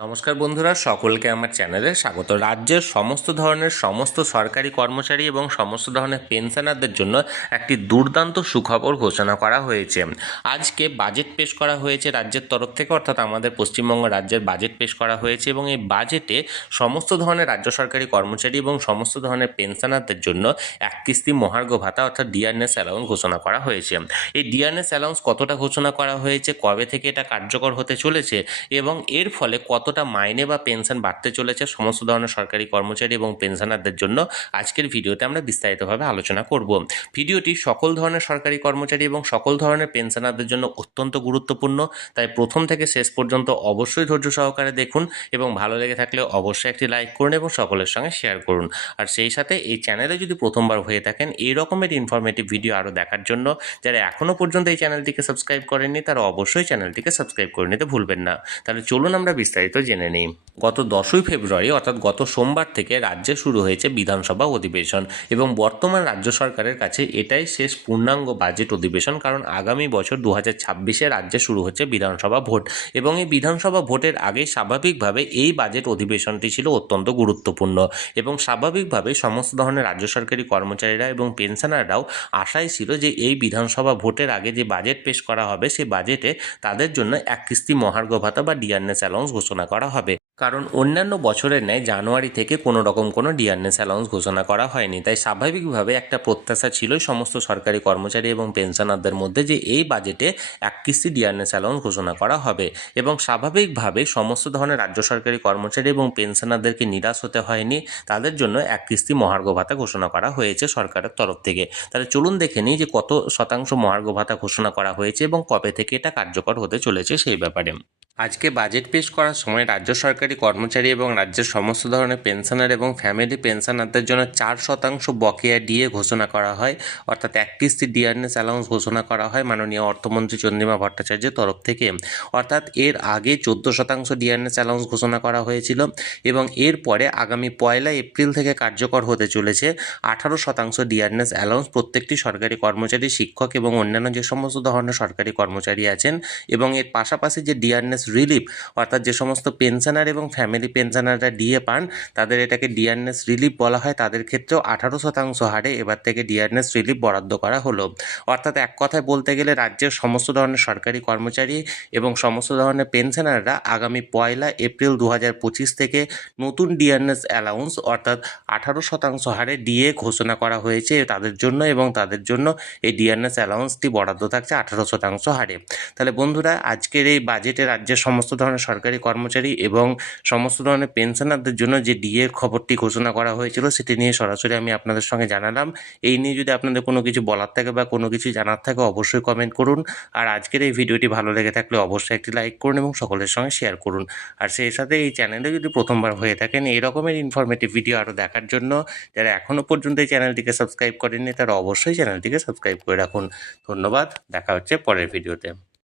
নমস্কার বন্ধুরা, সকলকে আমার চ্যানেলে স্বাগত। রাজ্যের সমস্ত ধরনের সমস্ত সরকারি কর্মচারী এবং সমস্ত ধরনের পেনশনারদের জন্য একটি দুর্দান্ত সুখবর ঘোষণা করা হয়েছে। আজকে বাজেট পেশ করা হয়েছে রাজ্যের তরফ থেকে, অর্থাৎ আমাদের পশ্চিমবঙ্গ রাজ্যের বাজেট পেশ করা হয়েছে এবং এই বাজেটে সমস্ত ধরনের রাজ্য সরকারি কর্মচারী এবং সমস্ত ধরনের পেনশনারদের জন্য এক কিস্তি মহার্ঘ ভাতা অর্থাৎ ডিআরএস অ্যালাউন্স ঘোষণা করা হয়েছে। এই ডিআরএস অ্যালাউন্স কতটা ঘোষণা করা হয়েছে, কবে থেকে এটা কার্যকর হতে চলেছে এবং এর ফলে কতটা মাইনে বা পেনশন বাড়তে চলেছে সমস্ত ধরনের সরকারি কর্মচারী এবং পেনশনারদের জন্য আজকের ভিডিওতে আমরা বিস্তারিতভাবে আলোচনা করব। ভিডিওটি সকল ধরনের সরকারি কর্মচারী এবং সকল ধরনের পেনশনারদের জন্য অত্যন্ত গুরুত্বপূর্ণ, তাই প্রথম থেকে শেষ পর্যন্ত অবশ্যই ধৈর্য সহকারে দেখুন এবং ভালো লেগে থাকলে অবশ্যই একটি লাইক করুন এবং সকলের সঙ্গে শেয়ার করুন। আর সেই সাথে এই চ্যানেলে যদি প্রথমবার হয়ে থাকেন এই রকমের ইনফরমেটিভ ভিডিও আরও দেখার জন্য যারা এখনও পর্যন্ত এই চ্যানেলটিকে সাবস্ক্রাইব করেননি তারা অবশ্যই চ্যানেলটিকে সাবস্ক্রাইব করে নিতে ভুলবেন না। তাহলে চলুন আমরা বিস্তারিত জেনে নিই। গত 10ই ফেব্রুয়ারি অর্থাৎ গত সোমবার থেকে রাজ্যে শুরু হয়েছে বিধানসভা অধিবেশন এবং বর্তমান রাজ্য সরকারের কাছে এটাই শেষ পূর্ণাঙ্গ বাজেট অধিবেশন, কারণ আগামী বছর 2026-এ রাজ্যে শুরু হচ্ছে বিধানসভা ভোট এবং এই বিধানসভা ভোটের আগে স্বাভাবিকভাবে এই বাজেট অধিবেশনটি ছিল অত্যন্ত গুরুত্বপূর্ণ এবং স্বাভাবিকভাবে সমস্ত ধরনের রাজ্য সরকারি কর্মচারীরা এবং পেনশনাররাও আশায় ছিল যে এই বিধানসভা ভোটের আগে যে বাজেট পেশ করা হবে সেই বাজেটে তাদের জন্য এক কিস্তি মহার্ঘ ভাতা বা ডিআরএস অ্যালাউন্স ঘোষণা করা হবে, কারণ অন্যান্য বছরের ন্যায় জানুয়ারি থেকে কোনো রকম কোনো ডিআরএস অ্যালাউন্স ঘোষণা করা হয়নি। তাই স্বাভাবিকভাবে একটা প্রত্যাশা ছিল সমস্ত সরকারি কর্মচারী এবং পেনশনারদের মধ্যে যে এই বাজেটে এক কিস্তি ডিআরএস অ্যালাউন্স ঘোষণা করা হবে এবং স্বাভাবিকভাবে সমস্ত ধরনের রাজ্য সরকারি কর্মচারী এবং পেনশনারদেরকে নিরাশ হতে হয়নি, তাদের জন্য এক কিস্তি মহার্ঘ ভাতা ঘোষণা করা হয়েছে সরকারের তরফ থেকে। তাহলে চলুন দেখে নিই যে কত শতাংশ মহার্ঘ ভাতা ঘোষণা করা হয়েছে এবং কবে থেকে এটা কার্যকর হতে চলেছে সেই ব্যাপারে। আজকে বাজেট পেশ করার সময় রাজ্য সরকারি কর্মচারী এবং রাজ্যের সমস্ত ধরনের পেনশনার এবং ফ্যামিলি পেনশনারদের জন্য 4% বকেয়া ডিএ ঘোষণা করা হয়, অর্থাৎ এক কিস্তি ডিআরএস অ্যালাউন্স ঘোষণা করা হয় মাননীয় অর্থমন্ত্রী চন্দ্রিমা ভট্টাচার্যের তরফ থেকে। অর্থাৎ এর আগে 14% ডিআরএস অ্যালাউন্স ঘোষণা করা হয়েছিল এবং এরপরে আগামী 1 এপ্রিল থেকে কার্যকর হতে চলেছে 18% ডিআরএস অ্যালাউন্স প্রত্যেকটি সরকারি কর্মচারী, শিক্ষক এবং অন্যান্য যে সমস্ত ধরনের সরকারি কর্মচারী আছেন। এবং এর পাশাপাশি যে ডিআরএস রিলিফ অর্থাৎ যে সমস্ত পেনশনার এবং ফ্যামিলি পেনশনাররা ডিএ পান তাদের এটাকে ডিআরএস রিলিফ বলা হয়, তাদের ক্ষেত্রেও 18% হারে এবার থেকে ডিআরএস রিলিফ বরাদ্দ করা হলো। অর্থাৎ এক কথায় বলতে গেলে রাজ্যের সমস্ত ধরনের সরকারি কর্মচারী এবং সমস্ত ধরনের পেনশনাররা আগামী 1 এপ্রিল 2025 থেকে নতুন ডিআরএস অ্যালাউন্স অর্থাৎ 18% হারে ডিএ ঘোষণা করা হয়েছে তাদের জন্য এবং তাদের জন্য এই ডিআরএস অ্যালাউন্সটি বরাদ্দ থাকছে 18% হারে। তাহলে বন্ধুরা, আজকের এই বাজেটে রাজ্যের সমস্ত ধরনের সরকারি কর্মচারী এবং সমস্ত ধরনের পেনশনারদের জন্য যে ডিএর খবরটি ঘোষণা করা হয়েছিল সেটি নিয়ে সরাসরি আমি আপনাদের সঙ্গে জানালাম। এই নিয়ে যদি আপনাদের কোনো কিছু বলার থাকে বা কোনো কিছু জানার থাকে অবশ্যই কমেন্ট করুন। আর আজকের এই ভিডিওটি ভালো লেগে থাকলে অবশ্যই একটি লাইক করুন এবং সকলের সঙ্গে শেয়ার করুন। আর সেই সাথে এই চ্যানেলে যদি প্রথমবার হয়ে থাকেন এই রকমের ইনফরমেটিভ ভিডিও আরও দেখার জন্য যারা এখনও পর্যন্ত এই চ্যানেলটিকে সাবস্ক্রাইব করেননি তারা অবশ্যই চ্যানেলটিকে সাবস্ক্রাইব করে রাখুন। ধন্যবাদ, দেখা হচ্ছে পরের ভিডিওতে।